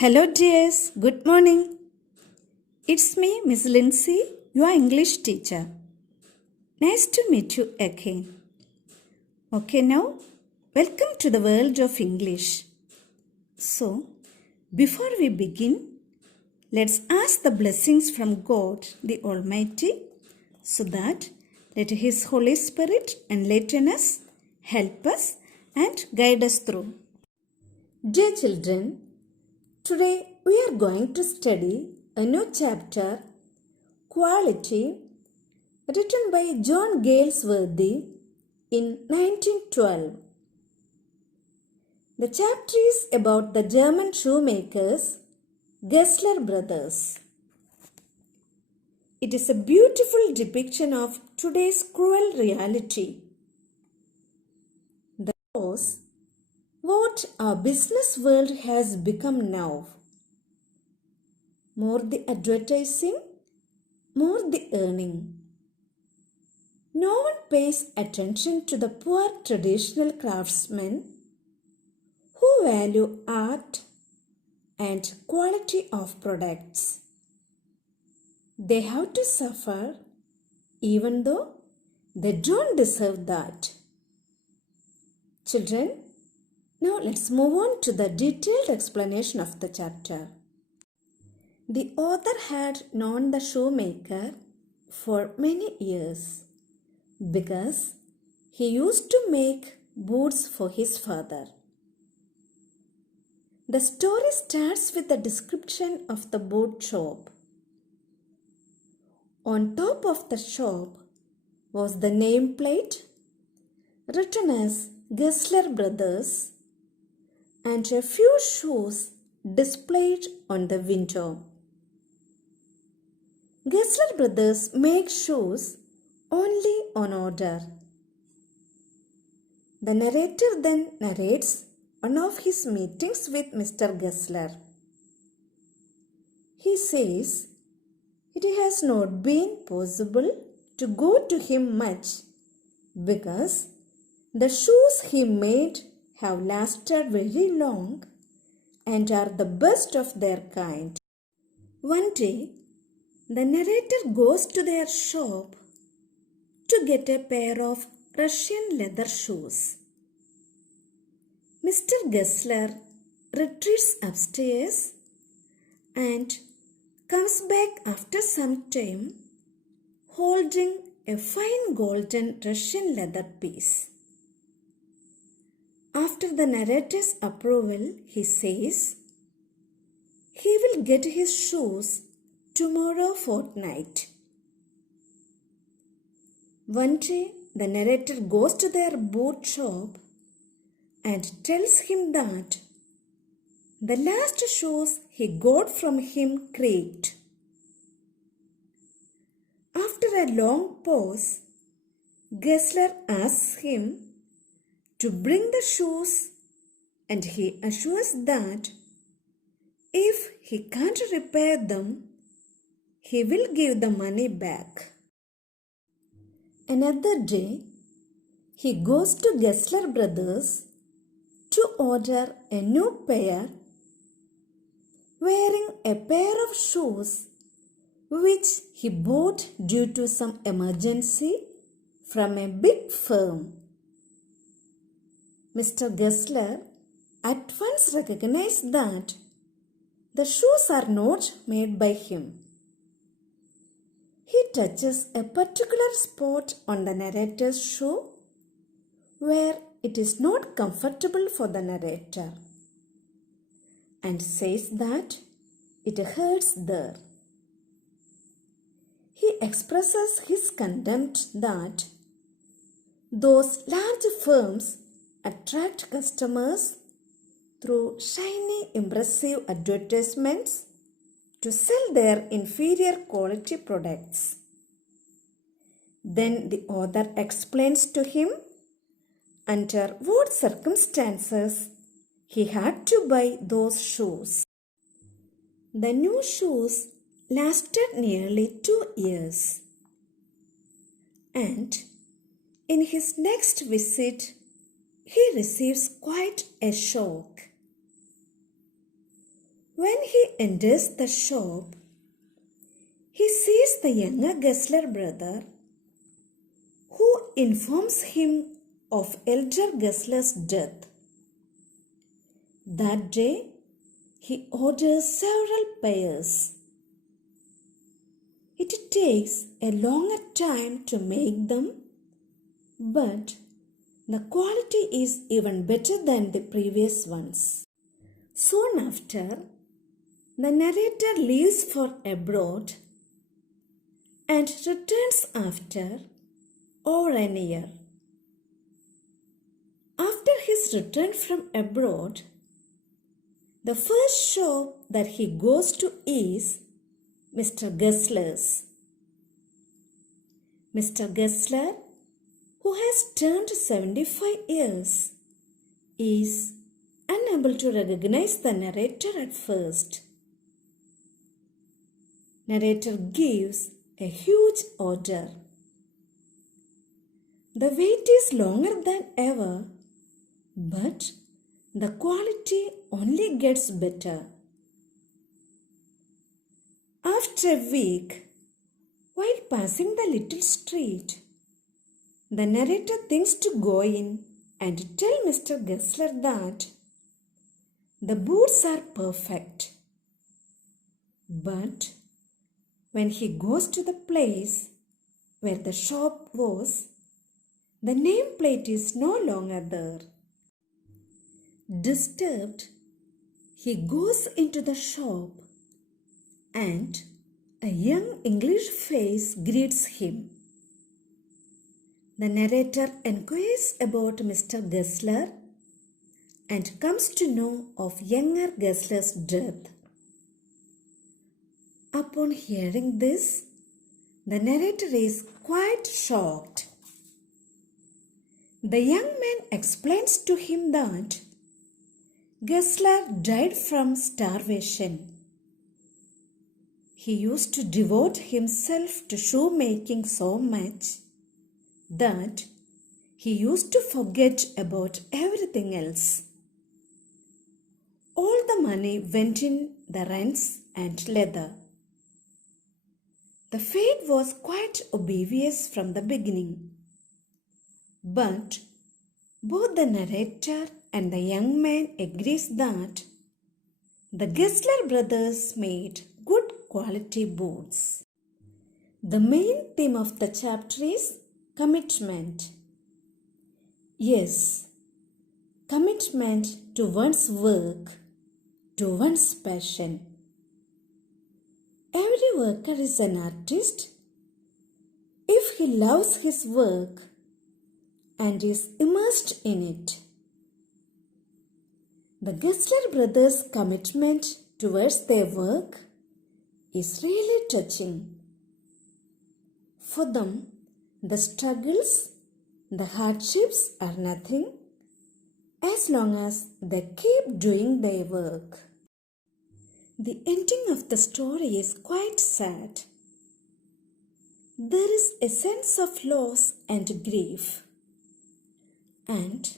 Hello dears, good morning. It's me, Miss Lindsay, your English teacher. Nice to meet you again. Okay, now, welcome to the world of English. So, before we begin, let's ask the blessings from God the Almighty so that let His Holy Spirit enlighten us, help us, and guide us through. Dear children, today we are going to study a new chapter, Quality, written by John Galesworthy in 1912. The chapter is about the German shoemakers, Gessler brothers. It is a beautiful depiction of today's cruel reality. That was what our business world has become now. More the advertising, more the earning. No one pays attention to the poor traditional craftsmen who value art and quality of products. They have to suffer even though they don't deserve that. Children, now let's move on to the detailed explanation of the chapter. The author had known the shoemaker for many years because he used to make boots for his father. The story starts with a description of the boot shop. On top of the shop was the nameplate written as Gessler Brothers and a few shoes displayed on the window. Gessler Brothers make shoes only on order. The narrator then narrates one of his meetings with Mr. Gessler. He says it has not been possible to go to him much because the shoes he made have lasted very long and are the best of their kind. One day, the narrator goes to their shop to get a pair of Russian leather shoes. Mr. Gessler retreats upstairs and comes back after some time holding a fine golden Russian leather piece. After the narrator's approval, he says he will get his shoes tomorrow fortnight. One day, the narrator goes to their boot shop and tells him that the last shoes he got from him creaked. After a long pause, Gessler asks him to bring the shoes and he assures that if he can't repair them, he will give the money back. Another day, he goes to Gessler Brothers to order a new pair, wearing a pair of shoes which he bought due to some emergency from a big firm. Mr. Gessler at once recognized that the shoes are not made by him. He touches a particular spot on the narrator's shoe where it is not comfortable for the narrator and says that it hurts there. He expresses his contempt that those large firms attract customers through shiny, impressive advertisements to sell their inferior quality products. Then the author explains to him under what circumstances he had to buy those shoes. The new shoes lasted nearly 2 years. And in his next visit, he receives quite a shock. When he enters the shop, he sees the younger Gessler brother, who informs him of elder Gessler's death. That day, he orders several pears. It takes a longer time to make them, but the quality is even better than the previous ones. Soon after, the narrator leaves for abroad and returns after over an year. After his return from abroad, the first shop that he goes to is Mr. Gessler's. Mr. Gessler, who has turned 75 years, is unable to recognize the narrator at first. Narrator gives a huge order. The wait is longer than ever, but the quality only gets better. After a week, while passing the little street, the narrator thinks to go in and tell Mr. Gessler that the boots are perfect. But when he goes to the place where the shop was, the nameplate is no longer there. Disturbed, he goes into the shop and a young English face greets him. The narrator inquires about Mr. Gessler and comes to know of younger Gessler's death. Upon hearing this, the narrator is quite shocked. The young man explains to him that Gesseler died from starvation. He used to devote himself to shoemaking so much that he used to forget about everything else. All the money went in the rents and leather. The fate was quite obvious from the beginning. But both the narrator and the young man agrees that the Gessler brothers made good quality boots. The main theme of the chapter is commitment. Yes, commitment to one's work, to one's passion. Every worker is an artist if he loves his work and is immersed in it. The Gessler brothers' commitment towards their work is really touching. For them, the struggles, the hardships are nothing as long as they keep doing their work. The ending of the story is quite sad. There is a sense of loss and grief. And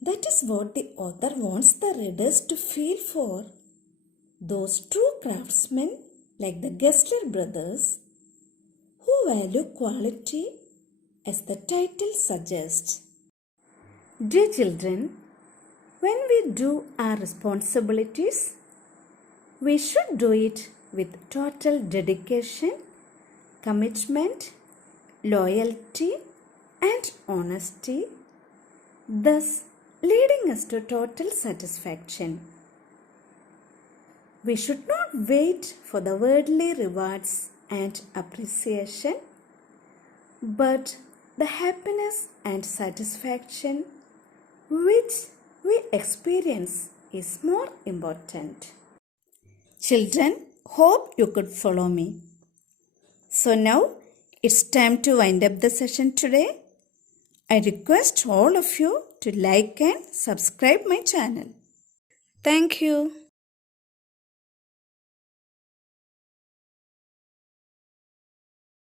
that is what the author wants the readers to feel for those true craftsmen like the Gessler brothers who value quality as the title suggests. Dear children, when we do our responsibilities, we should do it with total dedication, commitment, loyalty, and honesty, thus leading us to total satisfaction. We should not wait for the worldly rewards and appreciation, but the happiness and satisfaction which we experience is more important. Children, hope you could follow me. So now it's time to wind up the session today. I request all of you to like and subscribe my channel. Thank you.